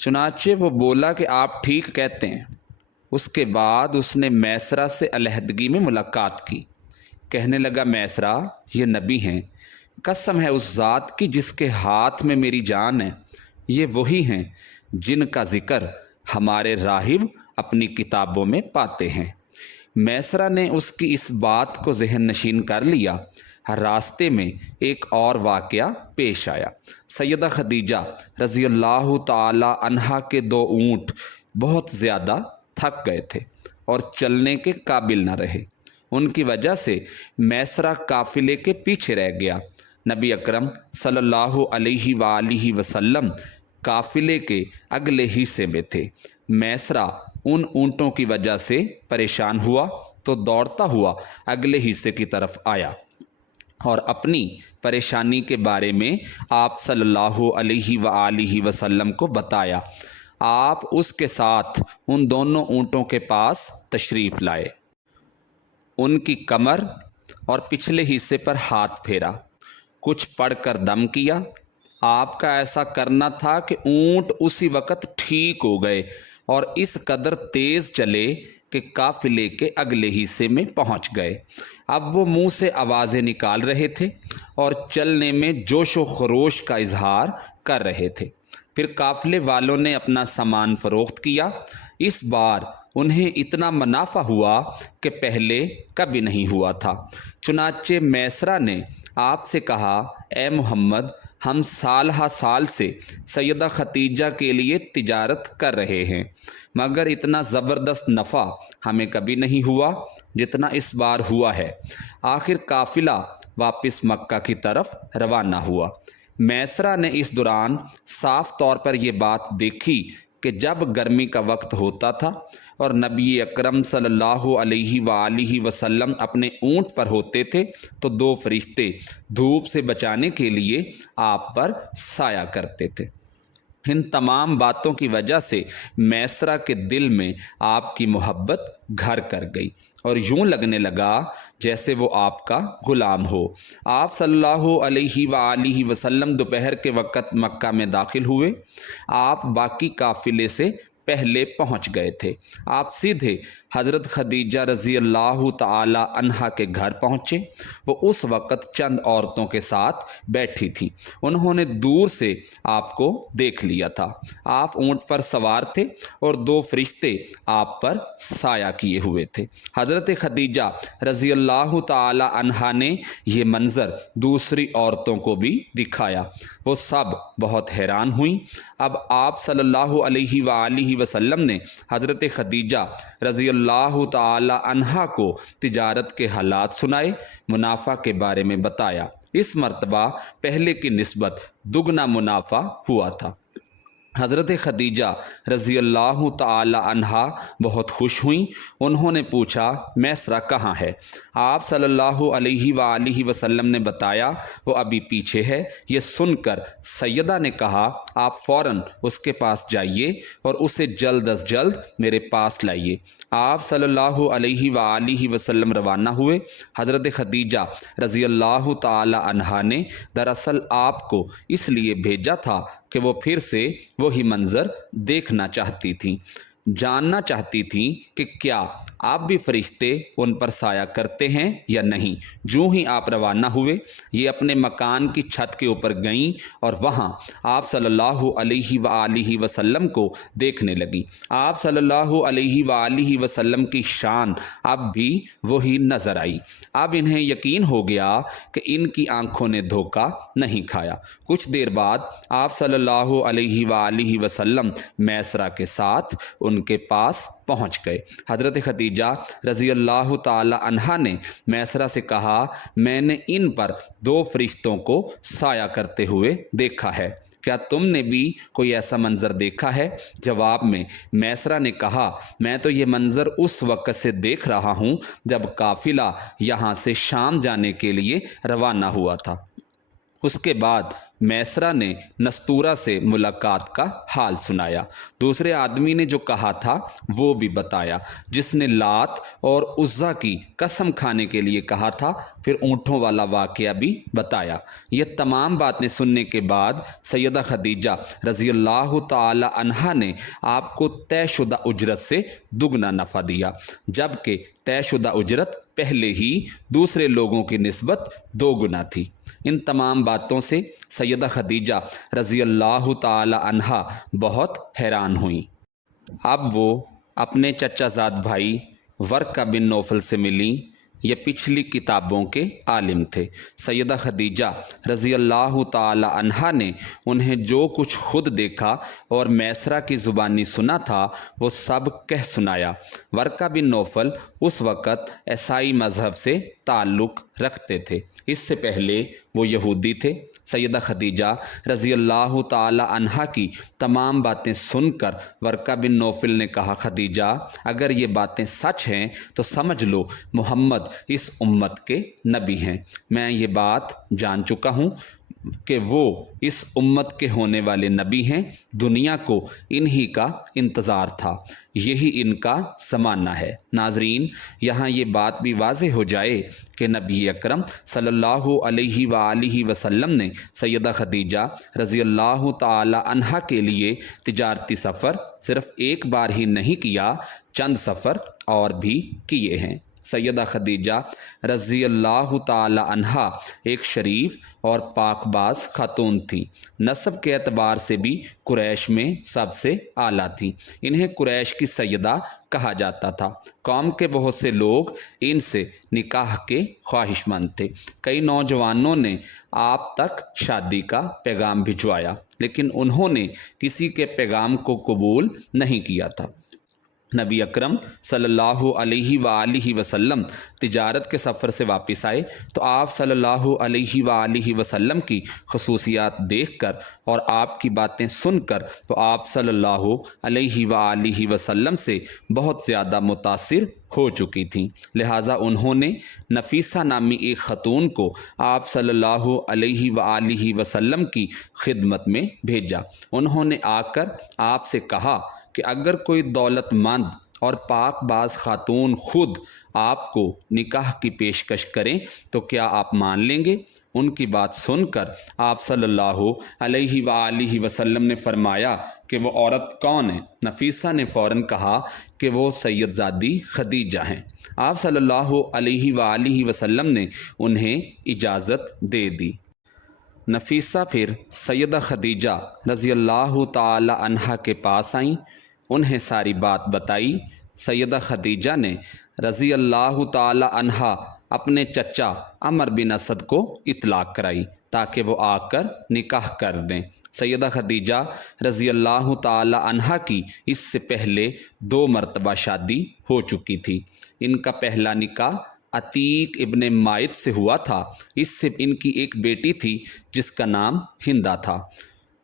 چنانچہ وہ بولا کہ آپ ٹھیک کہتے ہیں۔ اس کے بعد اس نے میسرہ سے علیحدگی میں ملاقات کی۔ کہنے لگا، میسرہ، یہ نبی ہیں، قسم ہے اس ذات کی جس کے ہاتھ میں میری جان ہے، یہ وہی ہیں جن کا ذکر ہمارے راہب اپنی کتابوں میں پاتے ہیں۔ میسرہ نے اس کی اس بات کو ذہن نشین کر لیا۔ راستے میں ایک اور واقعہ پیش آیا۔ سیدہ خدیجہ رضی اللہ تعالی عنہا کے 2 اونٹ بہت زیادہ تھک گئے تھے اور چلنے کے قابل نہ رہے۔ ان کی وجہ سے میسرہ قافلے کے پیچھے رہ گیا۔ نبی اکرم صلی اللہ علیہ وآلہ وسلم قافلے کے اگلے حصے میں تھے۔ میسرہ ان اونٹوں کی وجہ سے پریشان ہوا تو دوڑتا ہوا اگلے حصے کی طرف آیا اور اپنی پریشانی کے بارے میں آپ صلی اللہ علیہ وآلہ وسلم کو بتایا۔ آپ اس کے ساتھ ان دونوں اونٹوں کے پاس تشریف لائے، ان کی کمر اور پچھلے حصے پر ہاتھ پھیرا، کچھ پڑھ کر دم کیا۔ آپ کا ایسا کرنا تھا کہ اونٹ اسی وقت ٹھیک ہو گئے اور اس قدر تیز چلے کہ قافلے کے اگلے حصے میں پہنچ گئے۔ اب وہ منہ سے آوازیں نکال رہے تھے اور چلنے میں جوش و خروش کا اظہار کر رہے تھے۔ پھر قافلے والوں نے اپنا سامان فروخت کیا۔ اس بار انہیں اتنا منافع ہوا کہ پہلے کبھی نہیں ہوا تھا۔ چنانچہ میسرہ نے آپ سے کہا، اے محمد، ہم سال ہا سال سے سیدہ خدیجہ کے لیے تجارت کر رہے ہیں، مگر اتنا زبردست نفع ہمیں کبھی نہیں ہوا جتنا اس بار ہوا ہے۔ آخر قافلہ واپس مکہ کی طرف روانہ ہوا۔ میسرہ نے اس دوران صاف طور پر یہ بات دیکھی کہ جب گرمی کا وقت ہوتا تھا اور نبی اکرم صلی اللہ علیہ وآلہ وسلم اپنے اونٹ پر ہوتے تھے تو 2 فرشتے دھوپ سے بچانے کے لیے آپ پر سایہ کرتے تھے۔ ان تمام باتوں کی وجہ سے میسرہ کے دل میں آپ کی محبت گھر کر گئی اور یوں لگنے لگا جیسے وہ آپ کا غلام ہو۔ آپ صلی اللہ علیہ وآلہ وسلم دوپہر کے وقت مکہ میں داخل ہوئے۔ آپ باقی قافلے سے پہلے پہنچ گئے تھے۔ آپ سیدھے حضرت خدیجہ رضی اللہ تعالی عنہا کے گھر پہنچے۔ وہ اس وقت چند عورتوں کے ساتھ بیٹھی تھیں۔ انہوں نے دور سے آپ کو دیکھ لیا تھا۔ آپ اونٹ پر سوار تھے اور 2 فرشتے آپ پر سایہ کیے ہوئے تھے۔ حضرت خدیجہ رضی اللہ تعالی عنہا نے یہ منظر دوسری عورتوں کو بھی دکھایا۔ وہ سب بہت حیران ہوئیں۔ اب آپ صلی اللہ علیہ وآلہ وسلم نے حضرت خدیجہ رضی اللہ تعالی عنہا کو تجارت کے حالات سنائے، منافع کے بارے میں بتایا۔ اس مرتبہ پہلے کی نسبت دگنا منافع ہوا تھا۔ حضرت خدیجہ رضی اللہ تعالی عنہا بہت خوش ہوئیں۔ انہوں نے پوچھا، میسرہ کہاں ہے؟ آپ صلی اللہ علیہ وآلہ وسلم نے بتایا، وہ ابھی پیچھے ہے۔ یہ سن کر سیدہ نے کہا، آپ فوراً اس کے پاس جائیے اور اسے جلد از جلد میرے پاس لائیے۔ آپ صلی اللہ علیہ وآلہ وسلم روانہ ہوئے۔ حضرت خدیجہ رضی اللہ تعالی عنہا نے دراصل آپ کو اس لیے بھیجا تھا کہ وہ پھر سے وہی منظر دیکھنا چاہتی تھیں، جاننا چاہتی تھیں کہ کیا آپ بھی فرشتے ان پر سایہ کرتے ہیں یا نہیں۔ جو ہی آپ روانہ ہوئے، یہ اپنے مکان کی چھت کے اوپر گئیں اور وہاں آپ صلی اللہ علیہ وآلہ وسلم کو دیکھنے لگیں۔ آپ صلی اللہ علیہ وآلہ وسلم کی شان اب بھی وہی نظر آئی۔ اب انہیں یقین ہو گیا کہ ان کی آنکھوں نے دھوکہ نہیں کھایا۔ کچھ دیر بعد آپ صلی اللہ علیہ وآلہ وسلم میسرہ کے ساتھ ان کے پاس پہنچ گئے۔ حضرت خدیجہ رضی اللہ تعالی عنہا نے میسرہ سے کہا، میں نے ان پر 2 فرشتوں کو سایہ کرتے ہوئے دیکھا ہے، کیا تم نے بھی کوئی ایسا منظر دیکھا ہے؟ جواب میں میسرہ نے کہا، میں تو یہ منظر اس وقت سے دیکھ رہا ہوں جب قافلہ یہاں سے شام جانے کے لیے روانہ ہوا تھا۔ اس کے بعد मैसरा ने नस्तूरा से मुलाकात का हाल सुनाया। दूसरे आदमी ने जो कहा था वो भी बताया। जिसने लात और उज़्ज़ा की कसम खाने के लिए कहा था, फिर ऊँटों वाला वाक़या भी बताया। ये तमाम बातें सुनने के बाद सैयदा खदीजा रज़ी अल्लाह ताला अन्हा ने आपको तयशुदा उजरत से दुगना नफ़ा दिया, जबकि तयशुदा उजरत पहले ही दूसरे लोगों की निस्बत 2 गुना थी। इन तमाम बातों से सैयदा खदीजा रज़ी अल्लाह ताला अन्हा बहुत हैरान हुई। अब वो अपने चचाज़ाद भाई वर्का बिन नौफल से मिली। ये पिछली किताबों के आलिम थे। सैयदा खदीजा रज़ी अल्लाह ताला अन्हा ने उन्हें जो कुछ खुद देखा और मैसरा की ज़ुबानी सुना था वो सब कह सुनाया। वर्का बिन नौफल उस वक़्त ईसाई मज़हब से ताल्लुक़ रखते थे। इससे पहले वो यहूदी थे। सैयदा खदीजा रज़ी अल्लाह ताला अन्हा की तमाम बातें सुनकर वर्का बिन नौफल ने कहा, खदीजा अगर ये बातें सच हैं तो समझ लो मोहम्मद इस उम्मत के नबी हैं। मैं ये बात जान चुका हूँ कि वो इस उम्मत के होने वाले नबी हैं। दुनिया को इन्हीं का इंतज़ार था, यही इनका ज़माना है। नाज़रीन, यहाँ ये बात भी वाज़ेह हो जाए कि नबी अकरम सल्लल्लाहु अलैहि वसल्लम ने सैयदा खदीजा रज़ी अल्लाह ताला अन्हा के लिए तिजारती सफ़र सिर्फ़ एक बार ही नहीं किया, चंद सफ़र और भी किए हैं। सैयदा खदीजा रज़ी अल्लाह ताला अन्हा एक शरीफ और पाकबाज खातून थी। नस्ब के एतबार से भी कुरैश में सबसे आला थी। इन्हें कुरैश की सैयदा कहा जाता था। कौम के बहुत से लोग इनसे निकाह के ख्वाहिशमंद थे। कई नौजवानों ने आप तक शादी का पैगाम भिजवाया, लेकिन उन्होंने किसी के पैगाम को कबूल नहीं किया था। नबी अकरम सल्लल्लाहु अलैहि वसल्लम तिजारत के सफ़र से वापस आए तो आप सल्लल्लाहु अलैहि वसल्लम की खसूसियात देखकर और आपकी बातें सुनकर तो आप सल्लल्लाहु अलैहि वसल्लम से बहुत ज़्यादा मुतासिर हो चुकी थीं। लिहाजा उन्होंने नफीसा नामी एक ख़तून को आप सल्लल्लाहु अलैहि वसल्लम की खिदमत में भेजा। उन्होंने आकर आपसे कहा कि अगर कोई दौलतमंद और पाकबाज खातून खुद आपको निकाह की पेशकश करें तो क्या आप मान लेंगे? उनकी बात सुनकर आप सल्लल्लाहु अलैहि वसल्लम ने फरमाया कि वो औरत कौन है? नफीसा ने फ़ौरन कहा कि वो सैयदजादी खदीजा हैं। आप सल्लल्लाहु अलैहि वसल्लम ने उन्हें इजाज़त दे दी। नफीसा फिर सैयदा खदीजा रज़ी अल्लाह ताला अन्हा के पास आईं, उन्हें सारी बात बताई। सैयदा खदीजा ने रज़ी अल्लाह ताला अन्हा अपने चचा अमर बिन असद को इतलाक़ कराई ताकि वो आकर निकाह कर दें। सैयदा खदीजा रज़ी अल्लाह ताला अन्हा की इससे पहले 2 मरतबा शादी हो चुकी थी। इनका पहला निकाह अतीक इब्ने माइत से हुआ था। इससे इनकी एक बेटी थी जिसका नाम हिंदा था,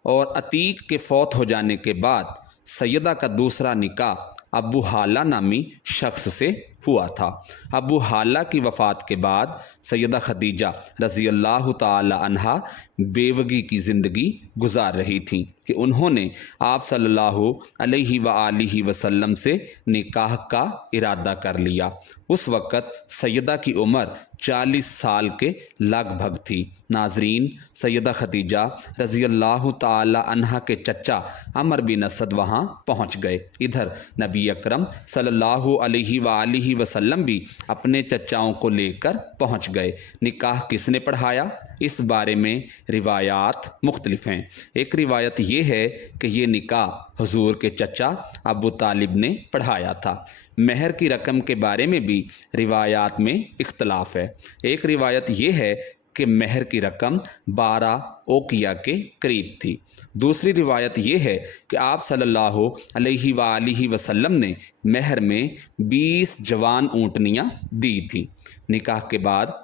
और अतीक के फौत हो जाने के बाद सैयदा का दूसरा निकाह अबू हाला नामी शख्स से हुआ था। अबू हाला की वफ़ात के बाद सैयदा खदीजा रज़ी अल्लाह ताला अन्हा बेवगी की ज़िंदगी गुजार रही थीं कि उन्होंने आप सल्लल्लाहु अलैहि वसल्लम से निकाह का इरादा कर लिया। उस वक़्त सैयदा की उम्र 40 साल के लगभग थी। नाज़रीन, सैयदा खदीजा रज़ी अल्लाह ताला अन्हा के चचा अमर बिन असद वहाँ पहुँच गए। इधर नबी अकरम सल्लल्लाहु अलैहि वसल्लम भी अपने चचाओं को लेकर पहुँच गए। निकाह किसने पढ़ाया, इस बारे में रिवायात मुख्तलिफ हैं। एक रिवायत ये है कि ये निकाह हुजूर के चचा अबू तालिब ने पढ़ाया था। महर की रकम के बारे में भी रिवायात में इख्तलाफ है। एक रिवायत ये है कि महर की रकम 12 ओकिया के करीब थी। दूसरी रिवायत ये है कि आप सल्लल्लाहु अलैहि वसल्लम ने महर में 20 जवान ऊँटनियाँ दी थी। निकाह के बाद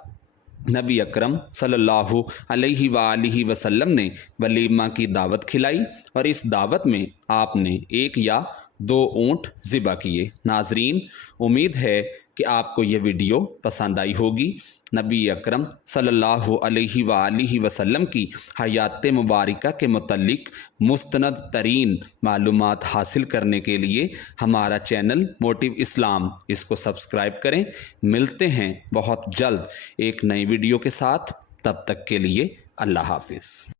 नबी अकरम सल्लल्लाहु अलैहि वसल्लम ने वलीमा की दावत खिलाई और इस दावत में आपने 1 या 2 ऊँट ज़िबा किए। नाजरीन, उम्मीद है کہ آپ کو یہ ویڈیو پسند آئی ہوگی۔ نبی اکرم صلی اللہ علیہ وآلہ وسلم کی حیات مبارکہ کے متعلق مستند ترین معلومات حاصل کرنے کے لیے ہمارا چینل موٹیو اسلام اس کو سبسکرائب کریں۔ ملتے ہیں بہت جلد ایک نئی ویڈیو کے ساتھ، تب تک کے لیے اللہ حافظ۔